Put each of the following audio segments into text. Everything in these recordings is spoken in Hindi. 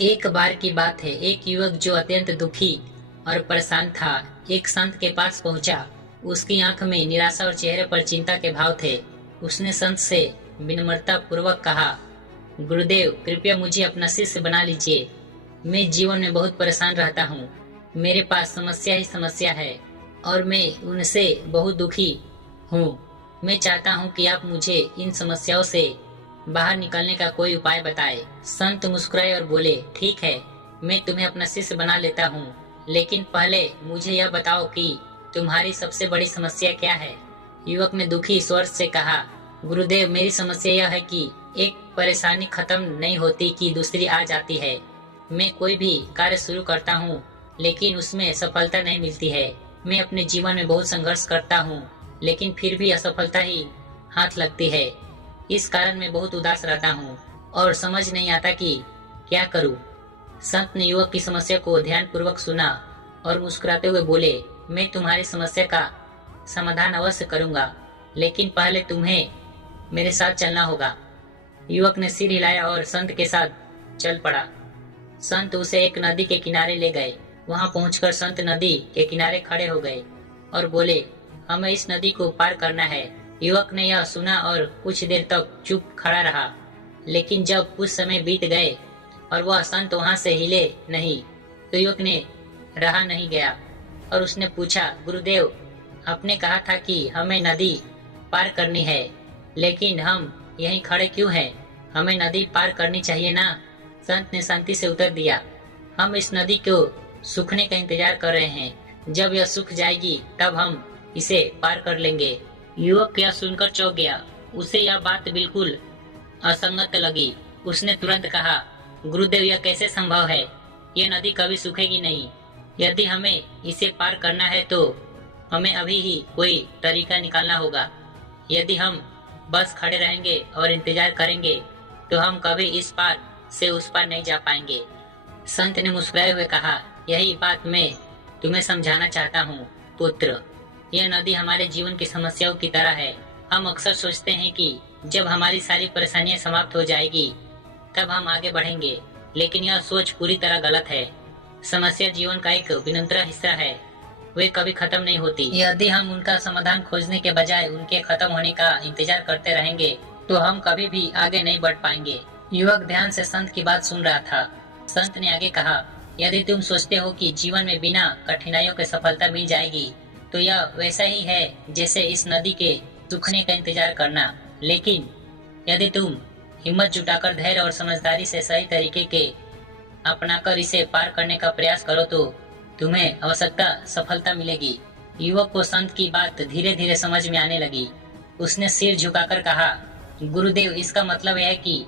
एक बार की बात है, एक युवक जो अत्यंत दुखी और परेशान था, एक संत के पास पहुंचा। उसकी आंख में निराशा और चेहरे पर चिंता के भाव थे। उसने संत से विनम्रता पूर्वक कहा, गुरुदेव, कृपया मुझे अपना शिष्य बना लीजिए। मैं जीवन में बहुत परेशान रहता हूँ। मेरे पास समस्या ही समस्या है और मैं उनसे बहुत दुखी हूँ। मैं चाहता हूँ कि आप मुझे इन समस्याओं से बाहर निकलने का कोई उपाय बताए। संत मुस्कुराए और बोले, ठीक है, मैं तुम्हें अपना शिष्य बना लेता हूँ, लेकिन पहले मुझे यह बताओ कि तुम्हारी सबसे बड़ी समस्या क्या है। युवक ने दुखी स्वर से कहा, गुरुदेव, मेरी समस्या यह है कि एक परेशानी खत्म नहीं होती कि दूसरी आ जाती है। मैं कोई भी कार्य शुरू करता हूँ, लेकिन उसमें सफलता नहीं मिलती है। मैं अपने जीवन में बहुत संघर्ष करता हूँ, लेकिन फिर भी असफलता ही हाथ लगती है। इस कारण मैं बहुत उदास रहता हूँ और समझ नहीं आता कि क्या करूँ। संत ने युवक की समस्या को ध्यानपूर्वक सुना और मुस्कुराते हुए बोले, मैं तुम्हारी समस्या का समाधान अवश्य करूंगा, लेकिन पहले तुम्हें मेरे साथ चलना होगा। युवक ने सिर हिलाया और संत के साथ चल पड़ा। संत उसे एक नदी के किनारे ले गए। वहां पहुंचकर संत नदी के किनारे खड़े हो गए और बोले, हमें इस नदी को पार करना है। युवक ने यह सुना और कुछ देर तक चुप खड़ा रहा, लेकिन जब कुछ समय बीत गए और वह संत वहां से हिले नहीं, तो युवक ने रहा नहीं गया और उसने पूछा, गुरुदेव, आपने कहा था कि हमें नदी पार करनी है, लेकिन हम यहीं खड़े क्यों हैं? हमें नदी पार करनी चाहिए ना। संत ने शांति से उत्तर दिया, हम इस नदी को सूखने का इंतजार कर रहे हैं। जब यह सूख जाएगी तब हम इसे पार कर लेंगे। युवक यह सुनकर चौंक गया। उसे यह बात बिल्कुल असंगत लगी। उसने तुरंत कहा, गुरुदेव, यह कैसे संभव है? यह नदी कभी सूखेगी नहीं। यदि हमें इसे पार करना है तो हमें अभी ही कोई तरीका निकालना होगा। यदि हम बस खड़े रहेंगे और इंतजार करेंगे तो हम कभी इस पार से उस पार नहीं जा पाएंगे। संत ने मुस्कुराए हुए कहा, यही बात मैं तुम्हें समझाना चाहता हूँ पुत्र। यह नदी हमारे जीवन की समस्याओं की तरह है। हम अक्सर सोचते हैं कि जब हमारी सारी परेशानियां समाप्त हो जाएगी तब हम आगे बढ़ेंगे, लेकिन यह सोच पूरी तरह गलत है। समस्या जीवन का एक विनम्र हिस्सा है। वे कभी खत्म नहीं होती। यदि हम उनका समाधान खोजने के बजाय उनके खत्म होने का इंतजार करते रहेंगे तो हम कभी भी आगे नहीं बढ़ पाएंगे। युवक ध्यान से संत की बात सुन रहा था। संत ने आगे कहा, यदि तुम सोचते हो कि जीवन में बिना कठिनाइयों के सफलता मिल जाएगी तो यह वैसा ही है जैसे इस नदी के सूखने का इंतजार करना। लेकिन यदि तुम हिम्मत जुटाकर धैर्य और समझदारी से सही तरीके के अपनाकर इसे पार करने का प्रयास करो तो तुम्हें आवश्यकता सफलता मिलेगी। युवक को संत की बात धीरे धीरे समझ में आने लगी। उसने सिर झुकाकर कहा, गुरुदेव, इसका मतलब यह है कि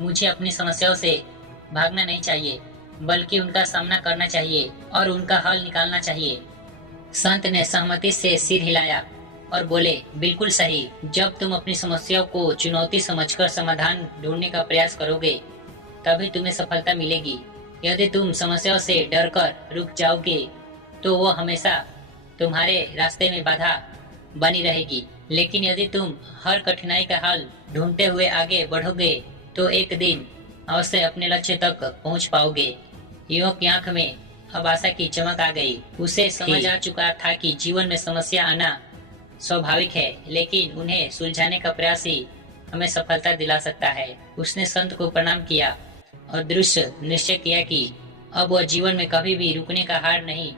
मुझे अपनी समस्याओं से भागना नहीं चाहिए, बल्कि उनका सामना करना चाहिए और उनका हल निकालना चाहिए। संत ने सहमति से सिर हिलाया और बोले, बिल्कुल सही। जब तुम अपनी समस्याओं को चुनौती समझकर समाधान ढूंढने का प्रयास करोगे तभी तुम्हें सफलता मिलेगी। यदि तुम समस्याओं से डरकर रुक जाओगे तो वो हमेशा तुम्हारे रास्ते में बाधा बनी रहेगी। लेकिन यदि तुम हर कठिनाई का हल ढूंढते हुए आगे बढ़ोगे तो एक दिन अवश्य अपने लक्ष्य तक पहुंच पाओगे। युवक की आंख में अब आशा की चमक आ गई। उसे समझ आ चुका था कि जीवन में समस्या आना स्वाभाविक है, लेकिन उन्हें सुलझाने का प्रयास ही हमें सफलता दिला सकता है। उसने संत को प्रणाम किया और दृढ़ निश्चय किया कि अब वह जीवन में कभी भी रुकने का हार नहीं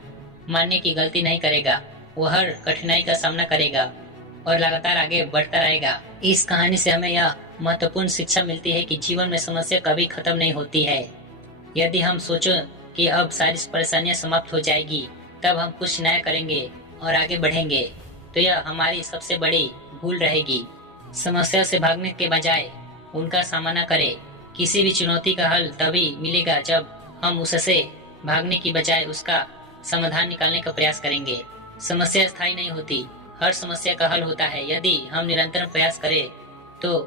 मानने की गलती नहीं करेगा। वह हर कठिनाई का सामना करेगा और लगातार आगे बढ़ता रहेगा। इस कहानी से हमें यह महत्वपूर्ण शिक्षा मिलती है कि जीवन में समस्या कभी खत्म नहीं होती है। यदि हम सोचो कि अब सारी परेशानियां समाप्त हो जाएगी तब हम कुछ नया करेंगे और आगे बढ़ेंगे तो यह हमारी सबसे बड़ी भूल रहेगी। समस्या से भागने के बजाय उनका सामना करें। किसी भी चुनौती का हल तभी मिलेगा जब हम उससे भागने की बजाय उसका समाधान निकालने का प्रयास करेंगे। समस्या स्थायी नहीं होती, हर समस्या का हल होता है। यदि हम निरंतर प्रयास करें तो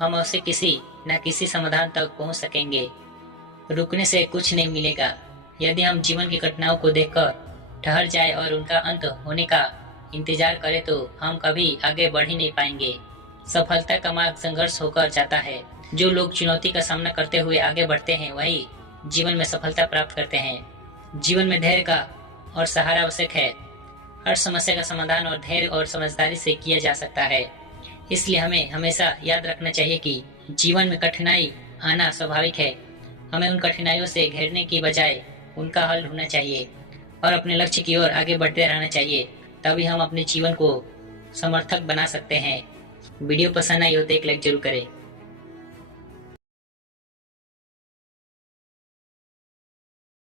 हम अवश्य किसी न किसी समाधान तक पहुंच सकेंगे। रुकने से कुछ नहीं मिलेगा। यदि हम जीवन की घटनाओं को देखकर ठहर जाए और उनका अंत होने का इंतजार करें तो हम कभी आगे बढ़ ही नहीं पाएंगे। सफलता का मार्ग संघर्ष होकर जाता है। जो लोग चुनौती का सामना करते हुए आगे बढ़ते हैं वही जीवन में सफलता प्राप्त करते हैं। जीवन में धैर्य का और सहारा आवश्यक है। हर समस्या का समाधान और धैर्य और समझदारी से किया जा सकता है। इसलिए हमें हमेशा याद रखना चाहिए कि जीवन में कठिनाई आना स्वाभाविक है। हमें उन कठिनाइयों से घेरने की बजाय उनका हल ढूंढना चाहिए और अपने लक्ष्य की ओर आगे बढ़ते रहना चाहिए। तभी हम अपने जीवन को समर्थक बना सकते हैं। वीडियो पसंद आई हो तो एक लाइक जरूर करें।